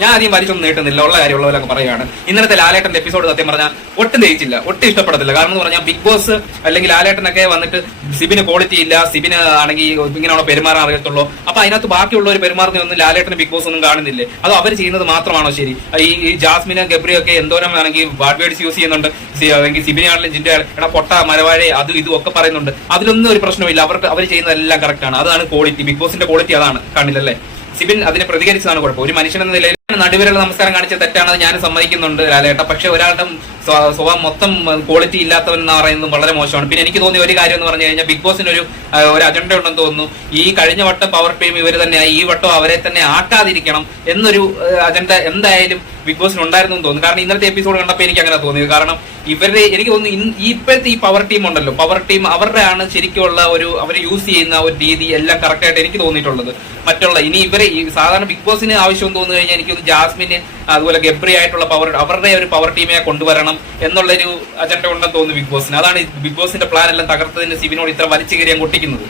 ഞാൻ ആദ്യം വലിച്ചൊന്നും നീട്ടുന്നില്ല. ഉള്ള കാര്യം ഉള്ളവരൊക്കെ പറയുകയാണ് ഇന്നത്തെ ലാലേട്ടന്റെ എപ്പിസോഡ് സത്യം പറഞ്ഞാൽ ഒട്ടും ജയിച്ചില്ല ഒട്ടും ഇഷ്ടപ്പെടത്തില്ല. കാരണം എന്ന് പറഞ്ഞാൽ ബിഗ് ബോസ് അല്ലെങ്കിൽ ലാലേട്ടനൊക്കെ വന്നിട്ട് സിബിന് ക്വാളിറ്റി ഇല്ല. സിബിന് ആണെങ്കിൽ ഇങ്ങനെയുള്ള പെരുമാറാൻ അറിയത്തുള്ളൂ. അപ്പൊ അതിനകത്ത് ബാക്കിയുള്ളവർ പെരുമാറുന്നൊന്നും ലാലേട്ടൻ ബിഗ് ബോസ് ഒന്നും കാണുന്നില്ലേ? അതോ അവർ ചെയ്യുന്നത് മാത്രമാണോ ശരി? ഈ ജാസ്മിന് ഗബ്രിയൊക്കെ എന്തോരം ആണെങ്കിൽ ബാഡ് വേർഡ്സ് യൂസ് ചെയ്യുന്നുണ്ട്. അല്ലെങ്കിൽ സിബിനെ ആണെങ്കിലും ജിന്റെ എടാ പൊട്ട മരവാഴ അതും ഇതും ഒക്കെ പറയുന്നുണ്ട്. അതിലൊന്നും ഒരു പ്രശ്നമില്ല അവർക്ക് അവർ ചെയ്യുന്നതെല്ലാം കറക്റ്റ് ആണ്. അതാണ് ക്വാളിറ്റി ബിഗ് ബോസിന്റെ ക്വാളിറ്റി അതാണ്. കാണില്ലല്ലേ സിബിൻ അതിനെ പ്രതികരിച്ചതാണ് കുഴപ്പം. ഒരു മനുഷ്യൻ എന്ന നിലയിൽ നടുവിലുള്ള നമസ്കാരം കാണിച്ച തെറ്റാണ് ഞാൻ സമ്മതിക്കുന്നുണ്ട് ലാലേട്ട. പക്ഷെ ഒരാളുടെ സ്വ- സ്വഭാവം മൊത്തം ക്വാളിറ്റി ഇല്ലാത്തവൻ എന്ന് പറയുന്നത് വളരെ മോശമാണ്. പിന്നെ എനിക്ക് തോന്നിയ ഒരു കാര്യം എന്ന് പറഞ്ഞു കഴിഞ്ഞാൽ ബിഗ് ബോസിന് ഒരു ഒരു അജണ്ട ഉണ്ടെന്ന് തോന്നുന്നു. ഈ കഴിഞ്ഞ വട്ടം പവർ ടീം ഇവർ തന്നെ ഈ വട്ടം അവരെ തന്നെ ആക്കാതിരിക്കണം എന്നൊരു അജണ്ട എന്തായാലും ബിഗ് ബോസിന് ഉണ്ടായിരുന്നു എന്ന് തോന്നുന്നു. കാരണം ഇന്നത്തെ എപ്പിസോഡ് കണ്ടപ്പോൾ എനിക്ക് അങ്ങനെ തോന്നിയത്. കാരണം ഇവരുടെ എനിക്ക് തോന്നുന്നു ഇപ്പോഴത്തെ ഈ പവർ ടീം ഉണ്ടല്ലോ. പവർ ടീം അവരുടെ ആണ് ശരിക്കുള്ള ഒരു അവർ യൂസ് ചെയ്യുന്ന ഒരു രീതി എല്ലാം കറക്റ്റായിട്ട് എനിക്ക് തോന്നിയിട്ടുള്ളത്. മറ്റുള്ള ഇനി ഇവരെ ഈ സാധാരണ ബിഗ് ബോസിന് ആവശ്യം തോന്നുന്നു കഴിഞ്ഞാൽ എനിക്ക് ജാസ്മിന് അതുപോലെ ഗബ്രി ആയിട്ടുള്ള പവർ അവരുടെ ഒരു പവർ ടീമിനെ കൊണ്ടുവരണം എന്നുള്ളൊരു അജണ്ട ഉണ്ടെന്ന് തോന്നുന്നു ബിഗ് ബോസിന്. അതാണ് ബിഗ് ബോസിന്റെ പ്ലാൻ എല്ലാം തകർത്തതിന് സിബിനോട് ഇത്ര വലിച്ചു കയറി അങ്ങ് ഒട്ടിക്കുന്നത്.